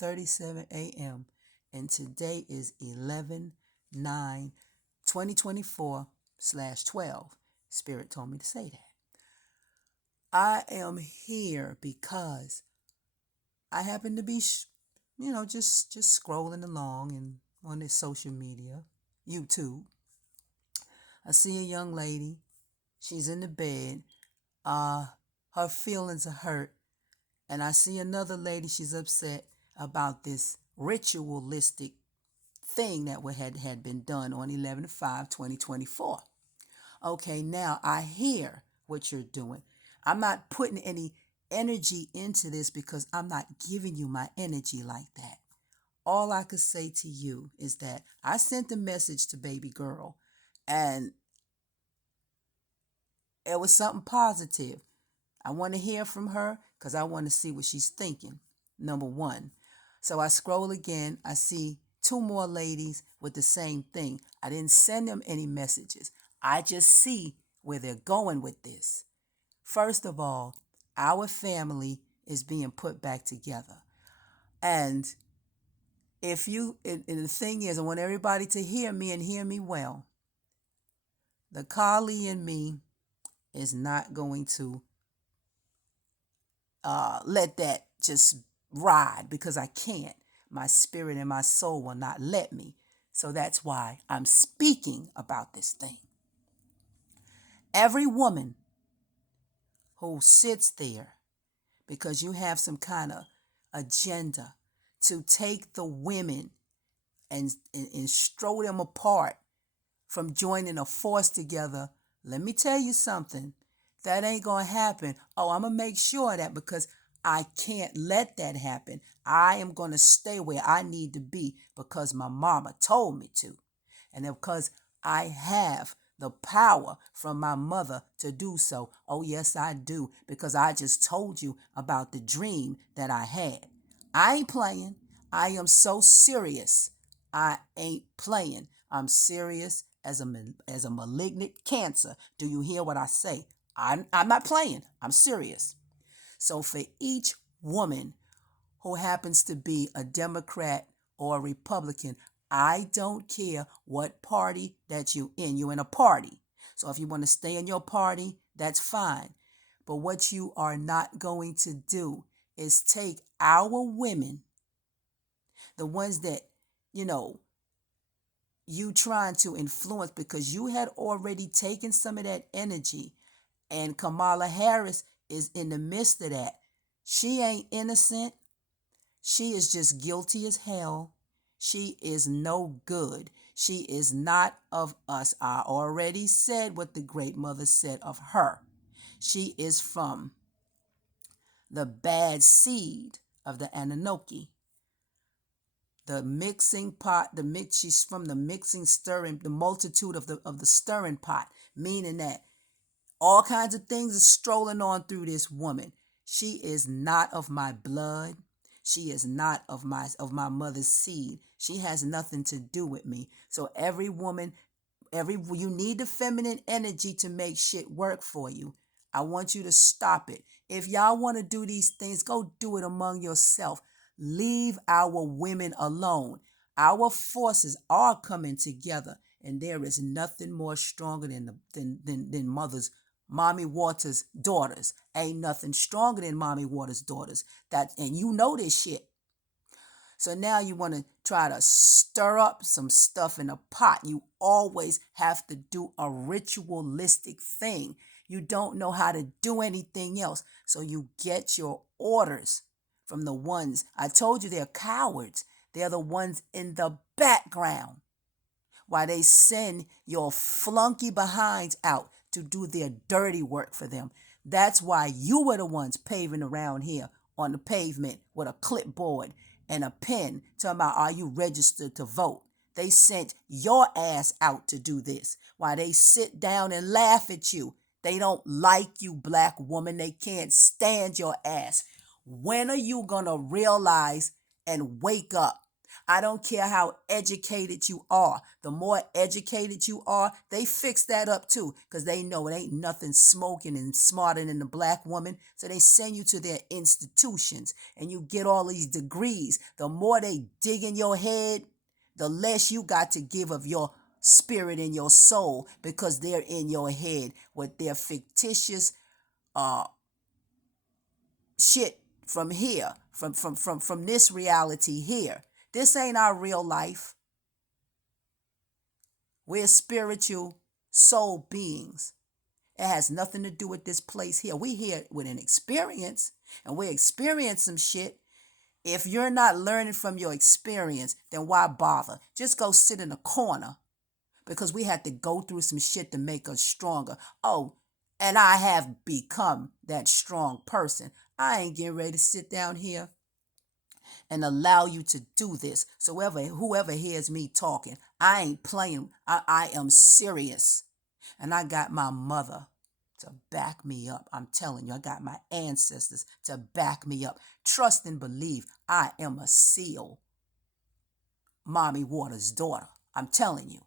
10:37 a.m. and today is 11/9/2024/12. Spirit told me to say that. I am here because I happen to be, just scrolling along and on this social media, YouTube. I see a young lady. She's in the bed. Her feelings are hurt. And I see another lady. She's upset about this ritualistic thing that had been done on 11/5/2024. Okay, now I hear what you're doing. I'm not putting any energy into this because I'm not giving you my energy like that. All I could say to you is that I sent a message to baby girl and it was something positive. I want to hear from her because I want to see what she's thinking, number one. So I scroll again. I see two more ladies with the same thing. I didn't send them any messages. I just see where they're going with this. First of all, our family is being put back together. And and the thing is, I want everybody to hear me and hear me well. The Kali in me is not going to let that just ride because I can't. My spirit and my soul will not let me. So that's why I'm speaking about this thing. Every woman who sits there because you have some kind of agenda to take the women and stroll them apart from joining a force together, let me tell you something. That ain't going to happen. Oh, I'm going to make sure of that because I can't let that happen. I am going to stay where I need to be because my mama told me to. And because I have the power from my mother to do so. Oh, yes, I do. Because I just told you about the dream that I had. I ain't playing. I am so serious. I ain't playing. I'm serious as a malignant cancer. Do you hear what I say? I'm not playing. I'm serious. So for each woman who happens to be a Democrat or a Republican, I don't care what party that you're in. You're in a party. So if you want to stay in your party, that's fine. But what you are not going to do is take our women, the ones that, you trying to influence because you had already taken some of that energy. And Kamala Harris is in the midst of that. She ain't innocent. She is just guilty as hell. She is no good. She is not of us. I already said what the great mother said of her. She is from the bad seed of the Anunnaki. The mixing pot, she's from the mixing, stirring, the multitude of the stirring pot, meaning that all kinds of things are strolling on through this woman. She is not of my blood. She is not of my mother's seed. She has nothing to do with me. So every woman, you need the feminine energy to make shit work for you. I want you to stop it. If y'all want to do these things, go do it among yourself. Leave our women alone. Our forces are coming together, and there is nothing more stronger than Mommy Waters' daughters. Ain't nothing stronger than Mommy Waters' daughters. And you know this shit. So now you want to try to stir up some stuff in a pot. You always have to do a ritualistic thing. You don't know how to do anything else. So you get your orders from the ones. I told you they're cowards. They're the ones in the background. While they send your flunky behinds out to do their dirty work for them. That's why you were the ones paving around here on the pavement with a clipboard and a pen talking about, are you registered to vote? They sent your ass out to do this while they sit down and laugh at you. They don't like you, black woman. They can't stand your ass. When are you going to realize and wake up? I don't care how educated you are. The more educated you are, they fix that up too, because they know it ain't nothing smoking and smarter than the black woman. So they send you to their institutions and you get all these degrees. The more they dig in your head, the less you got to give of your spirit and your soul, because they're in your head with their fictitious uh shit from here, from this reality here. This ain't our real life. We're spiritual soul beings. It has nothing to do with this place here. We here with an experience, and we experience some shit. If you're not learning from your experience, then why bother? Just go sit in a corner, because we had to go through some shit to make us stronger. Oh, and I have become that strong person. I ain't getting ready to sit down here and allow you to do this. So whoever hears me talking, I ain't playing. I am serious. And I got my mother to back me up. I'm telling you, I got my ancestors to back me up. Trust and believe I am a seal. Mommy Waters' daughter. I'm telling you.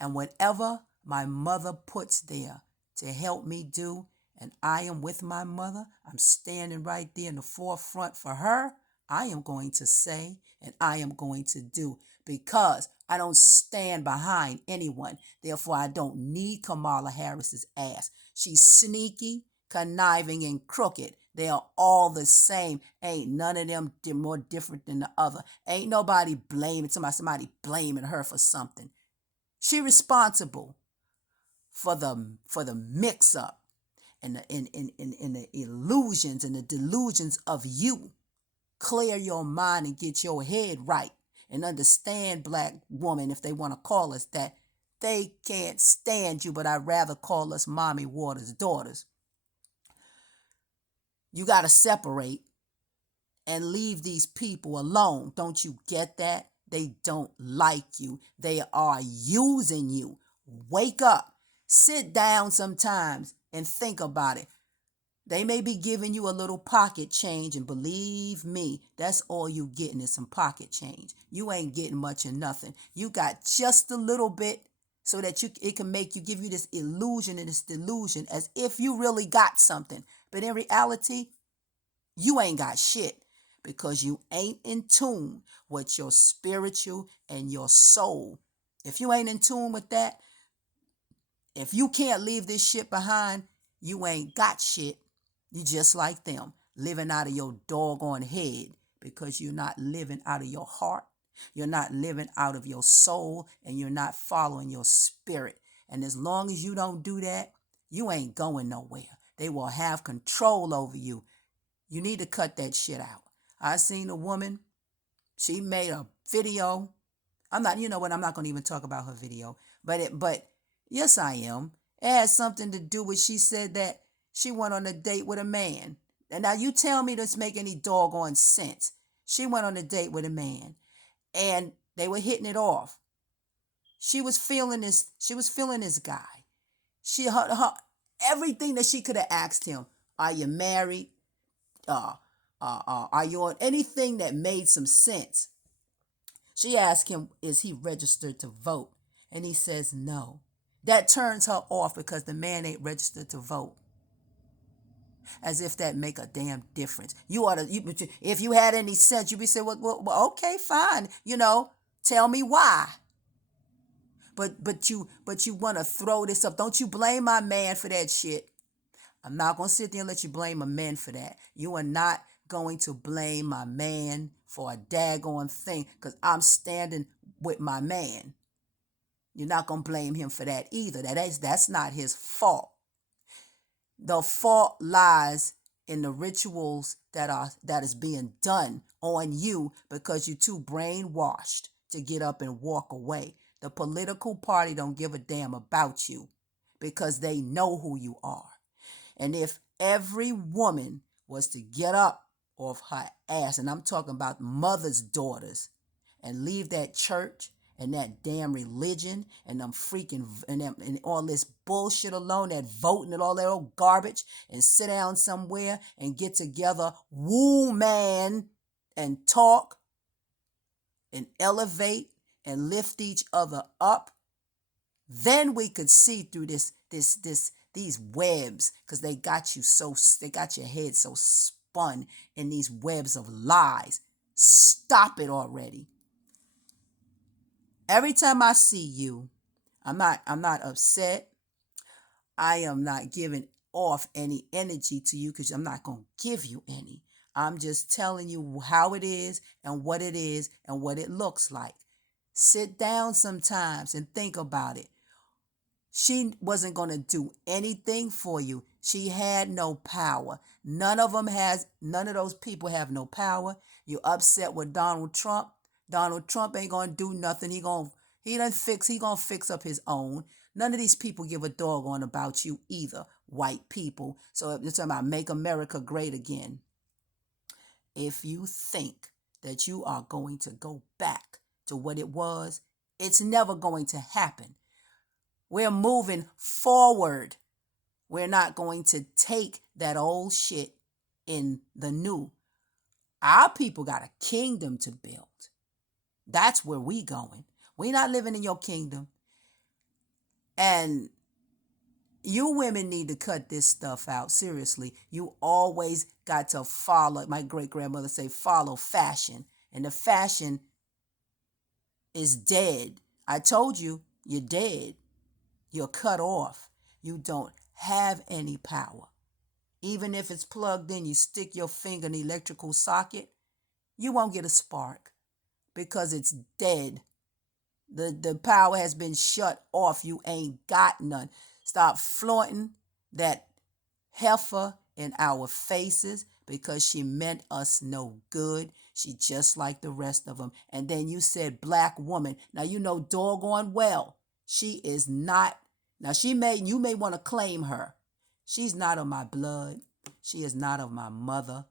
And whatever my mother puts there to help me do, and I am with my mother, I'm standing right there in the forefront for her, I am going to say and I am going to do, because I don't stand behind anyone. Therefore, I don't need Kamala Harris's ass. She's sneaky, conniving, and crooked. They are all the same. Ain't none of them more different than the other. Ain't nobody blaming somebody blaming her for something. She responsible for the mix up and the illusions and the delusions of you. Clear your mind and get your head right and understand, black woman, if they want to call us that. They can't stand you, but I'd rather call us Mommy Waters' daughters. You got to separate and leave these people alone. Don't you get that? They don't like you. They are using you. Wake up. Sit down sometimes and think about it. They may be giving you a little pocket change, and believe me, that's all you getting is some pocket change. You ain't getting much of nothing. You got just a little bit so that it can give you this illusion and this delusion as if you really got something. But in reality, you ain't got shit, because you ain't in tune with your spiritual and your soul. If you ain't in tune with that, if you can't leave this shit behind, you ain't got shit. You just like them, living out of your doggone head, because you're not living out of your heart. You're not living out of your soul, and you're not following your spirit. And as long as you don't do that, you ain't going nowhere. They will have control over you. You need to cut that shit out. I seen a woman, she made a video. I'm not going to even talk about her video. But yes, I am. It has something to do with, she said that she went on a date with a man. And now you tell me this make any doggone sense. She went on a date with a man and they were hitting it off. She was feeling this guy. Her everything that she could have asked him. Are you married? Are you on anything that made some sense? She asked him, is he registered to vote? And he says no. That turns her off, because the man ain't registered to vote. As if that make a damn difference. If you had any sense, you'd be saying, well, okay, fine. Tell me why. But you want to throw this up. Don't you blame my man for that shit. I'm not going to sit there and let you blame a man for that. You are not going to blame my man for a daggone thing, because I'm standing with my man. You're not going to blame him for that either. That's not his fault. The fault lies in the rituals that is being done on you, because you're too brainwashed to get up and walk away. The political party don't give a damn about you, because they know who you are. And if every woman was to get up off her ass, and I'm talking about mothers' daughters, and leave that church and that damn religion and them freaking and all this bullshit alone, that voting and all that old garbage, and sit down somewhere and get together, woo man, and talk, and elevate and lift each other up, then we could see through these webs, because they got your head so spun in these webs of lies. Stop it already. Every time I see you, I'm not upset. I am not giving off any energy to you because I'm not going to give you any. I'm just telling you how it is and what it looks like. Sit down sometimes and think about it. She wasn't going to do anything for you. She had no power. None of those people have no power. You're upset with Donald Trump. Donald Trump ain't going to do nothing. He going to fix up his own. None of these people give a doggone about you either, white people. So if you're talking about make America great again, if you think that you are going to go back to what it was, it's never going to happen. We're moving forward. We're not going to take that old shit in the new. Our people got a kingdom to build. That's where we going. We're not living in your kingdom. And you women need to cut this stuff out. Seriously. You always got to follow, my great-grandmother say, follow fashion. And the fashion is dead. I told you, you're dead. You're cut off. You don't have any power. Even if it's plugged in, you stick your finger in the electrical socket, you won't get a spark because it's dead. The power has been shut off. You ain't got none. Stop flaunting that heifer in our faces because she meant us no good. She just like the rest of them. And then you said black woman. Now you know doggone well she is not. Now you may want to claim her. She's not of my blood. She is not of my mother.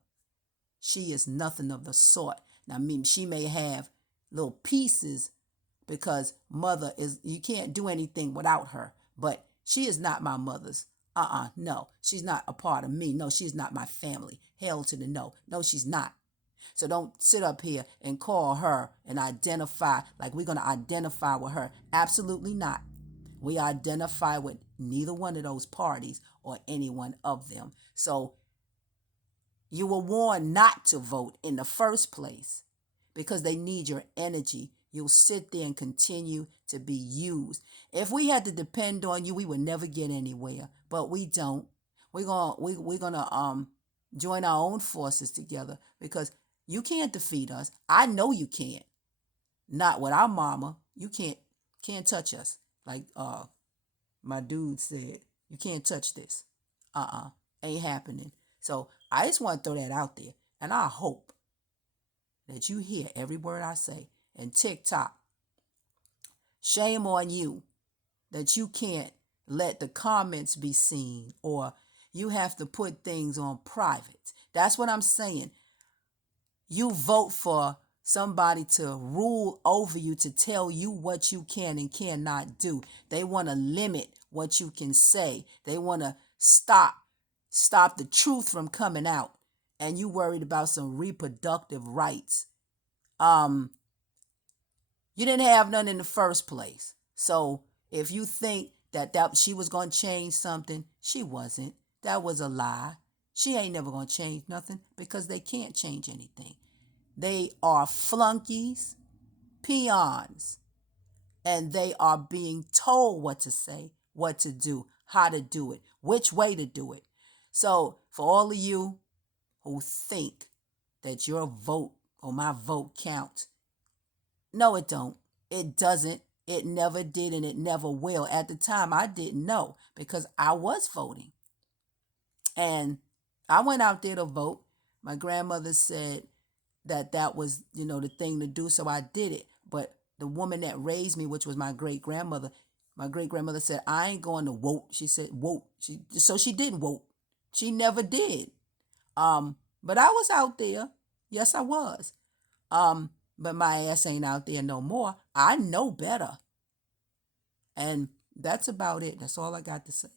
She is nothing of the sort. Now she may have little pieces because mother is, you can't do anything without her. But she is not my mother's. No, she's not a part of me. No, she's not my family. Hell to the no. No, she's not. So don't sit up here and call her and identify like we're going to identify with her. Absolutely not. We identify with neither one of those parties or any one of them. So you were warned not to vote in the first place because they need your energy. You'll sit there and continue to be used. If we had to depend on you, we would never get anywhere. But we don't. We're gonna join our own forces together because you can't defeat us. I know you can't. Not with our mama. You can't touch us. Like my dude said, you can't touch this. Ain't happening. So I just want to throw that out there. And I hope that you hear every word I say. And TikTok, shame on you that you can't let the comments be seen or you have to put things on private. That's what I'm saying. You vote for somebody to rule over you, to tell you what you can and cannot do. They want to limit what you can say. They want to stop the truth from coming out. And you worried about some reproductive rights. You didn't have none in the first place. So if you think that she was going to change something, she wasn't. That was a lie. She ain't never going to change nothing because they can't change anything. They are flunkies, peons, and they are being told what to say, what to do, how to do it, which way to do it. So for all of you who think that your vote or my vote counts, no, it don't. It doesn't. It never did and it never will. At the time, I didn't know because I was voting. And I went out there to vote. My grandmother said that was, the thing to do, so I did it. But the woman that raised me, which was my great-grandmother said, I ain't going to vote. She said, vote. So she didn't vote. She never did. But I was out there. Yes, I was. But my ass ain't out there no more. I know better. And that's about it. That's all I got to say.